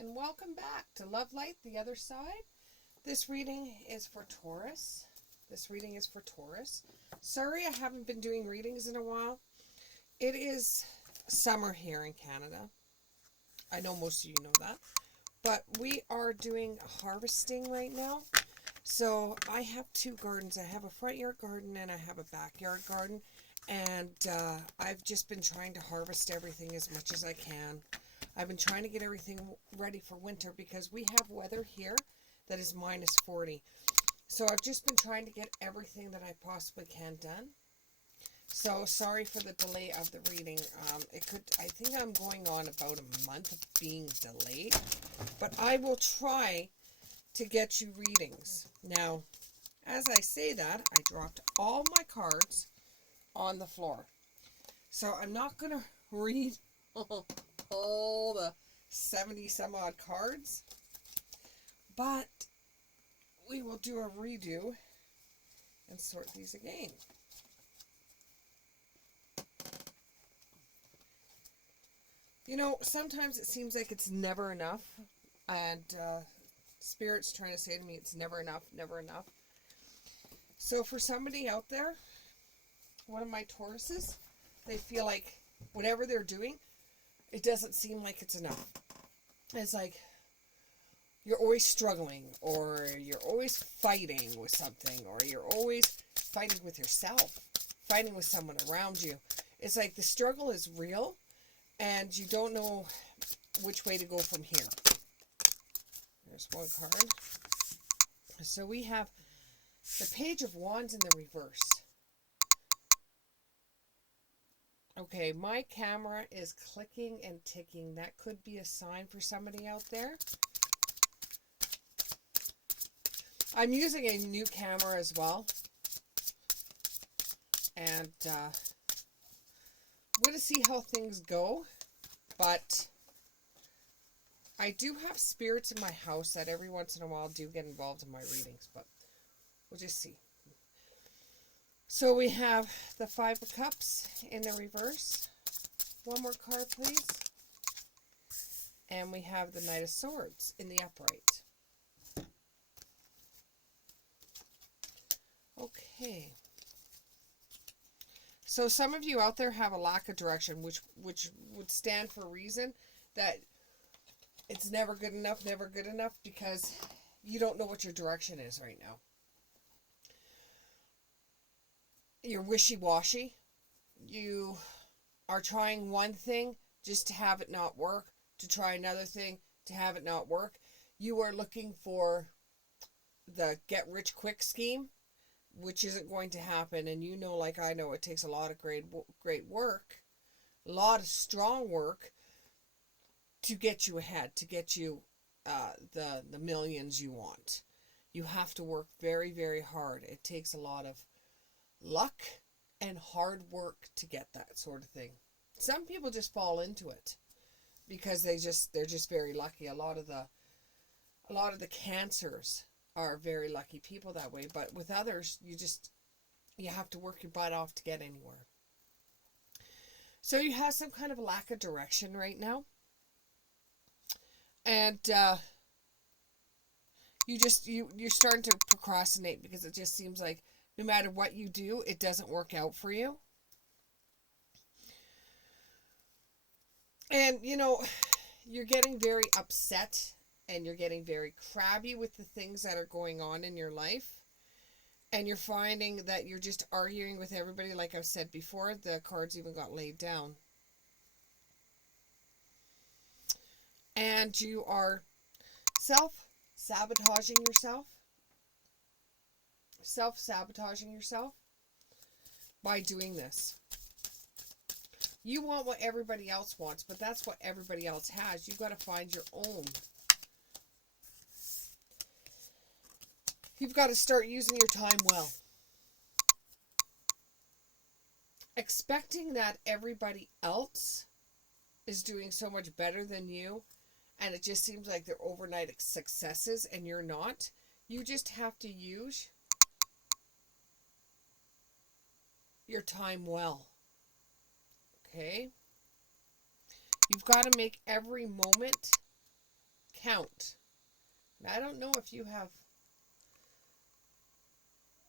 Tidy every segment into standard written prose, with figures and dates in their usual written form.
and welcome back to Love Light, the Other Side. This reading is for Taurus. Sorry I haven't been doing readings in a while. It is summer here in Canada. I know most of you know that. But we are doing harvesting right now. So I have two gardens. I have a front yard garden and I have a backyard garden. And I've just been trying to harvest everything as much as I can. I've been trying to get everything ready for winter because we have weather here that is minus 40. So I've just been trying to get everything that I possibly can done. So sorry for the delay of the reading. I think I'm going on about a month of being delayed, but I will try to get you readings. Now, as I say that, I dropped all my cards on the floor. So I'm not going to read all the 70 some odd cards, but we will do a redo and sort these again. You know, sometimes it seems like it's never enough, and Spirit's trying to say to me it's never enough, never enough. So for somebody out there, one of my Tauruses, they feel like whatever they're doing, it doesn't seem like it's enough. It's like you're always struggling, or you're always fighting with something, or you're always fighting with yourself, fighting with someone around you. It's like the struggle is real, and you don't know which way to go from here. There's one card. So we have the Page of Wands in the reverse. Okay, my camera is clicking and ticking. That could be a sign for somebody out there. I'm using a new camera as well. And I'm going to see how things go. But I do have spirits in my house that every once in a while do get involved in my readings. But we'll just see. So we have the Five of Cups in the reverse. One more card, please. And we have the Knight of Swords in the upright. Okay. So some of you out there have a lack of direction, which would stand for a reason that it's never good enough, because you don't know what your direction is right now. You're wishy-washy. You are trying one thing just to have it not work, to try another thing to have it not work. You are looking for the get-rich-quick scheme, which isn't going to happen. And you know, like I know, it takes a lot of great work, a lot of strong work to get you ahead, to get you the millions you want. You have to work very, very hard. It takes a lot of luck and hard work to get that sort of thing. Some people just fall into it because they're just very lucky. A lot of the Cancers are very lucky people that way, but with others you have to work your butt off to get anywhere. So you have some kind of lack of direction right now, and you're starting to procrastinate because it just seems like no matter what you do, it doesn't work out for you. And, you know, you're getting very upset and you're getting very crabby with the things that are going on in your life. And you're finding that you're just arguing with everybody. Like I've said before, the cards even got laid down. And you are self-sabotaging yourself by doing this. You want what everybody else wants, but that's what everybody else has. You've got to find your own. You've got to start using your time well. Expecting that everybody else is doing so much better than you, and it just seems like they're overnight successes and you're not. You just have to use your time well. Okay? You've got to make every moment count. Now, I don't know if you have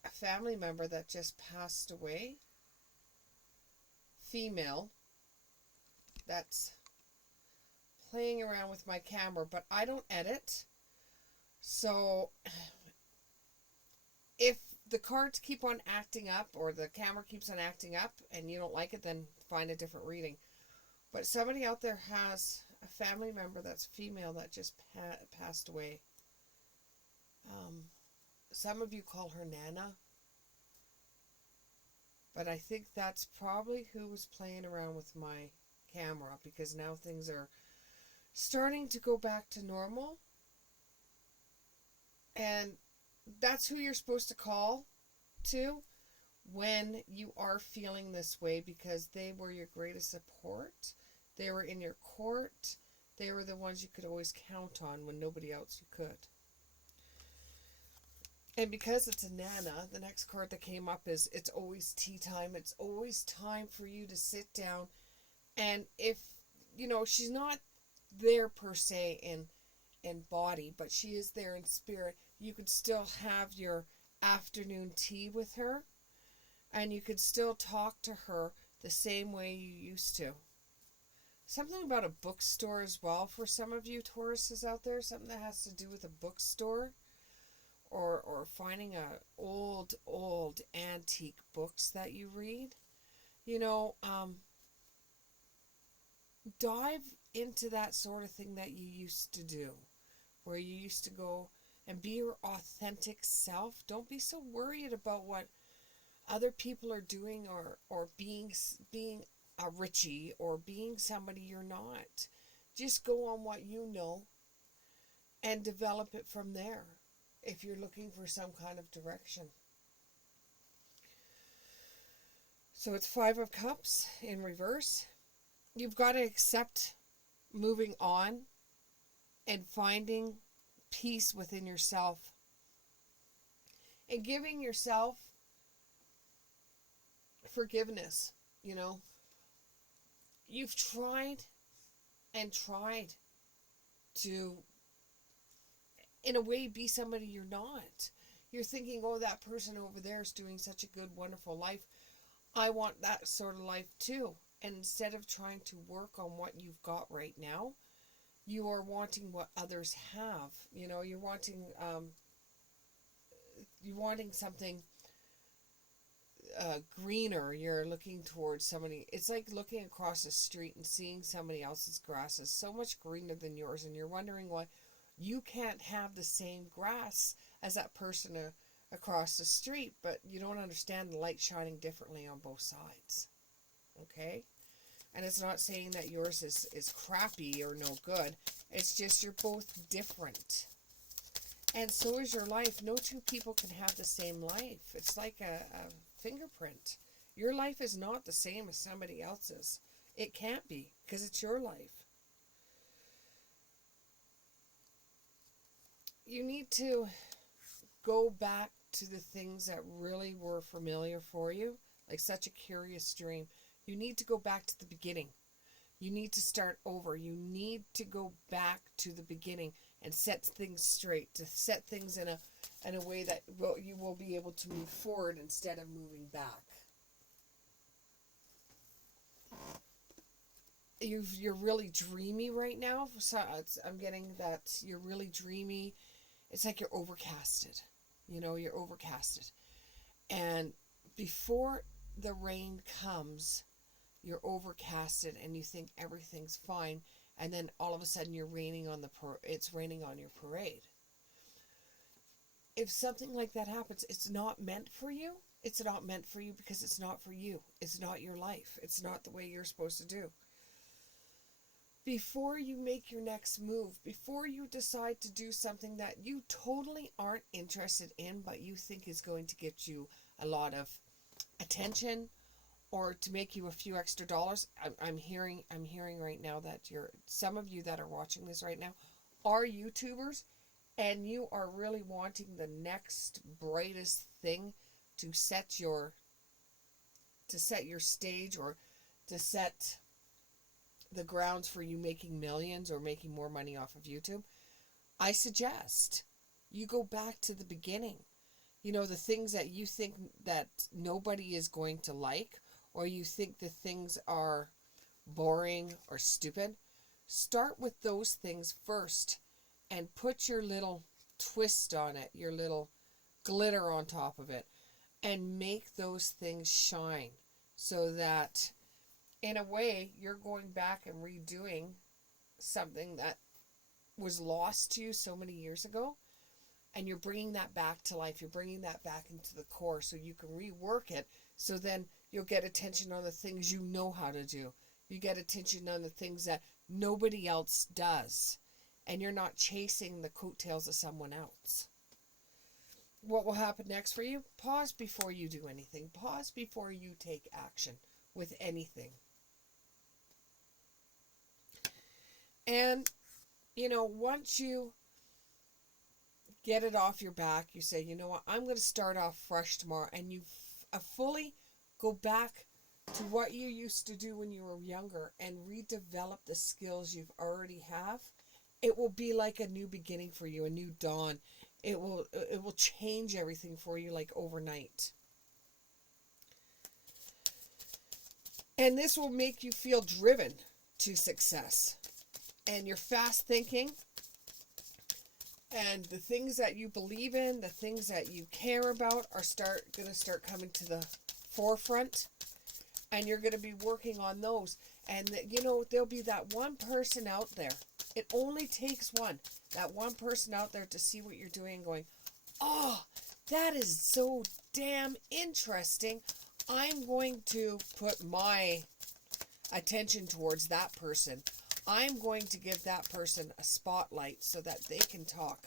a family member that just passed away, female, that's playing around with my camera, but I don't edit. So if the cards keep on acting up or the camera keeps on acting up and you don't like it, then find a different reading. But somebody out there has a family member that's female that just passed away. Some of you call her Nana. But I think that's probably who was playing around with my camera, because now things are starting to go back to normal. And that's who you're supposed to call to when you are feeling this way, because they were your greatest support. They were in your court. They were the ones you could always count on when nobody else you could. And because it's a Nana, the next card that came up is it's always tea time. It's always time for you to sit down. And if, she's not there per se in body, but she is there in spirit. You could still have your afternoon tea with her, and you could still talk to her the same way you used to. Something about a bookstore as well for some of you Tauruses out there, something that has to do with a bookstore, or finding old antique books that you read. Dive into that sort of thing that you used to do, where you used to go and be your authentic self. Don't be so worried about what other people are doing, or being a Richie, or being somebody you're not. Just go on what you know and develop it from there if you're looking for some kind of direction. So it's 5 of Cups in reverse. You've got to accept moving on and finding peace within yourself and giving yourself forgiveness. You've tried and tried to, in a way, be somebody you're not. You're thinking, oh, that person over there is doing such a good, wonderful life. I want that sort of life too. And instead of trying to work on what you've got right now, you are wanting what others have. You're wanting something greener. You're looking towards somebody. It's like looking across the street and seeing somebody else's grass is so much greener than yours, and you're wondering why you can't have the same grass as that person across the street, but you don't understand the light shining differently on both sides. Okay? And it's not saying that yours is crappy or no good. It's just you're both different. And so is your life. No two people can have the same life. It's like a fingerprint. Your life is not the same as somebody else's. It can't be, because it's your life. You need to go back to the things that really were familiar for you, like such a curious dream. You need to go back to the beginning. You need to start over. You need to go back to the beginning and set things straight, to set things in a way that you will be able to move forward instead of moving back. You're really dreamy right now. So I'm getting that you're really dreamy. It's like you're overcasted. You're overcasted. And before the rain comes, you're overcasted and you think everything's fine, and then all of a sudden it's raining on your parade. If something like that happens, it's not meant for you. It's not meant for you because it's not for you. It's not your life. It's not the way you're supposed to do. Before you make your next move, before you decide to do something that you totally aren't interested in, but you think is going to get you a lot of attention, or to make you a few extra dollars. I'm hearing right now that some of you that are watching this right now are YouTubers, and you are really wanting the next brightest thing to set your stage, or to set the grounds for you making millions or making more money off of YouTube. I suggest you go back to the beginning. You know, the things that you think that nobody is going to like, or you think the things are boring or stupid, start with those things first and put your little twist on it, your little glitter on top of it, and make those things shine so that in a way you're going back and redoing something that was lost to you so many years ago, and you're bringing that back to life. You're bringing that back into the core so you can rework it, so then you'll get attention on the things you know how to do. You get attention on the things that nobody else does, and you're not chasing the coattails of someone else. What will happen next for you? Pause before you do anything. Pause before you take action with anything. And, you know, once you get it off your back, you say, you know what, I'm going to start off fresh tomorrow. And you fully go back to what you used to do when you were younger and redevelop the skills you've already have. It will be like a new beginning for you, a new dawn. It will change everything for you like overnight. And this will make you feel driven to success. And you're fast thinking, and the things that you believe in, the things that you care about are going to start coming to the forefront, and you're going to be working on those. And you know, there'll be that one person out there. It only takes one. That one person out there to see what you're doing and going, oh, that is so damn interesting. I'm going to put my attention towards that person. I'm going to give that person a spotlight so that they can talk,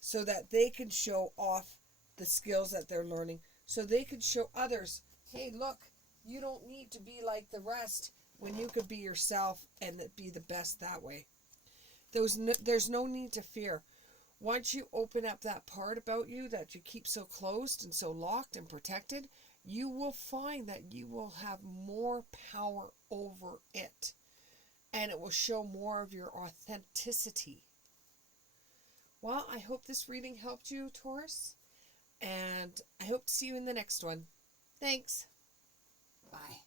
so that they can show off the skills that they're learning, so they can show others, hey, look, you don't need to be like the rest when you could be yourself and be the best that way. There's no need to fear. Once you open up that part about you that you keep so closed and so locked and protected, you will find that you will have more power over it. And it will show more of your authenticity. Well, I hope this reading helped you, Taurus. And I hope to see you in the next one. Thanks. Bye.